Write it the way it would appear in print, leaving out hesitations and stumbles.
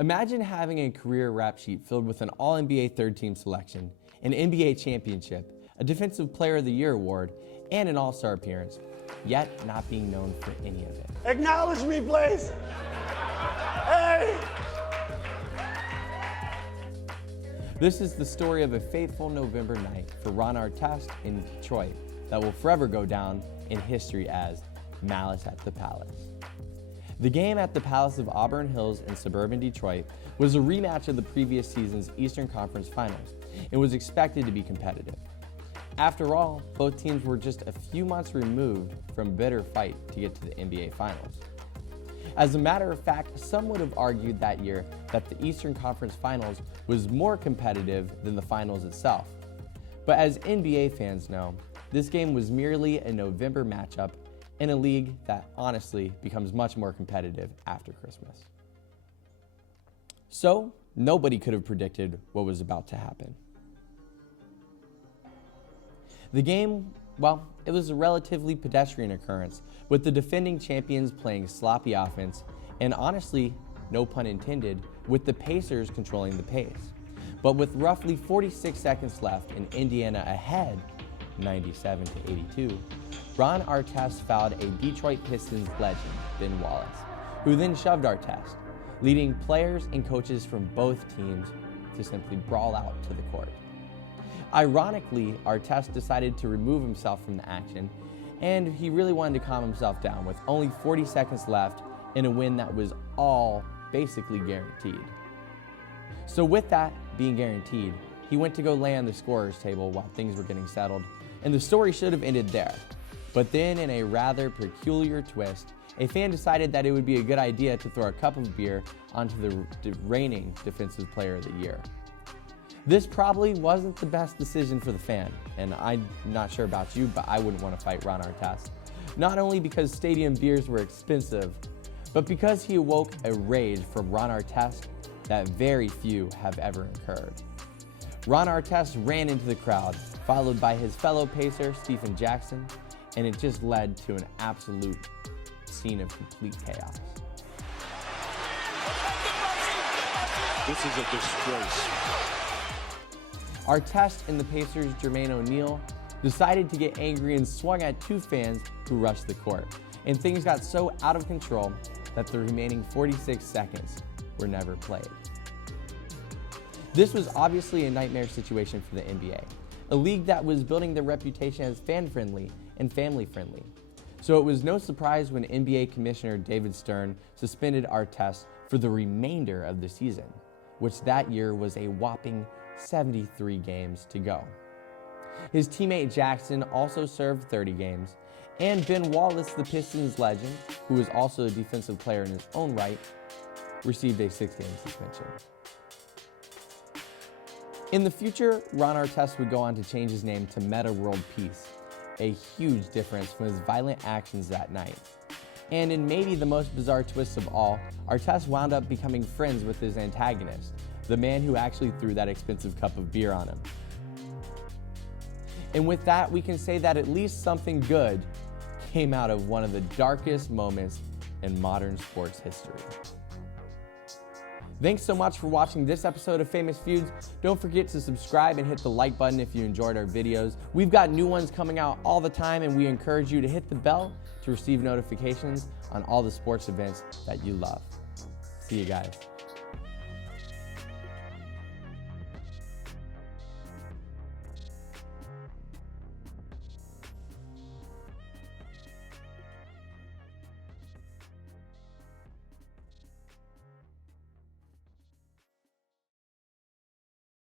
Imagine having a career rap sheet filled with an All-NBA third-team selection, an NBA championship, a Defensive Player of the Year award, and an All-Star appearance, yet not being known for any of it. Acknowledge me, please. Hey! This is the story of a fateful November night for Ron Artest in Detroit that will forever go down in history as Malice at the Palace. The game at the Palace of Auburn Hills in suburban Detroit was a rematch of the previous season's Eastern Conference Finals and was expected to be competitive. After all, both teams were just a few months removed from a bitter fight to get to the NBA Finals. As a matter of fact, some would have argued that year that the Eastern Conference Finals was more competitive than the Finals itself. But as NBA fans know, this game was merely a November matchup in a league that honestly becomes much more competitive after Christmas. So, nobody could have predicted what was about to happen. The game, well, it was a relatively pedestrian occurrence, with the defending champions playing sloppy offense, and honestly, no pun intended, with the Pacers controlling the pace. But with roughly 46 seconds left and Indiana ahead, 97-82, Ron Artest fouled a Detroit Pistons legend, Ben Wallace, who then shoved Artest, leading players and coaches from both teams to simply brawl out to the court. Ironically, Artest decided to remove himself from the action, and he really wanted to calm himself down with only 40 seconds left in a win that was all basically guaranteed. So with that being guaranteed, he went to go lay on the scorer's table while things were getting settled, and the story should have ended there. But then, in a rather peculiar twist, a fan decided that it would be a good idea to throw a cup of beer onto the reigning Defensive Player of the Year. This probably wasn't the best decision for the fan, and I'm not sure about you, but I wouldn't want to fight Ron Artest. Not only because stadium beers were expensive, but because he awoke a rage from Ron Artest that very few have ever incurred. Ron Artest ran into the crowd, followed by his fellow Pacer, Stephen Jackson, and it just led to an absolute scene of complete chaos. This is a disgrace. Artest and the Pacers' Jermaine O'Neal decided to get angry and swung at two fans who rushed the court, and things got so out of control that the remaining 46 seconds were never played. This was obviously a nightmare situation for the NBA, a league that was building their reputation as fan-friendly and family-friendly. So it was no surprise when NBA Commissioner David Stern suspended Artest for the remainder of the season, which that year was a whopping 73 games to go. His teammate Jackson also served 30 games, and Ben Wallace, the Pistons legend, who was also a defensive player in his own right, received a 6-game suspension. In the future, Ron Artest would go on to change his name to Meta World Peace, a huge difference from his violent actions that night. And in maybe the most bizarre twist of all, Artest wound up becoming friends with his antagonist, the man who actually threw that expensive cup of beer on him. And with that, we can say that at least something good came out of one of the darkest moments in modern sports history. Thanks so much for watching this episode of Famous Feuds. Don't forget to subscribe and hit the like button if you enjoyed our videos. We've got new ones coming out all the time, and we encourage you to hit the bell to receive notifications on all the sports events that you love. See you guys.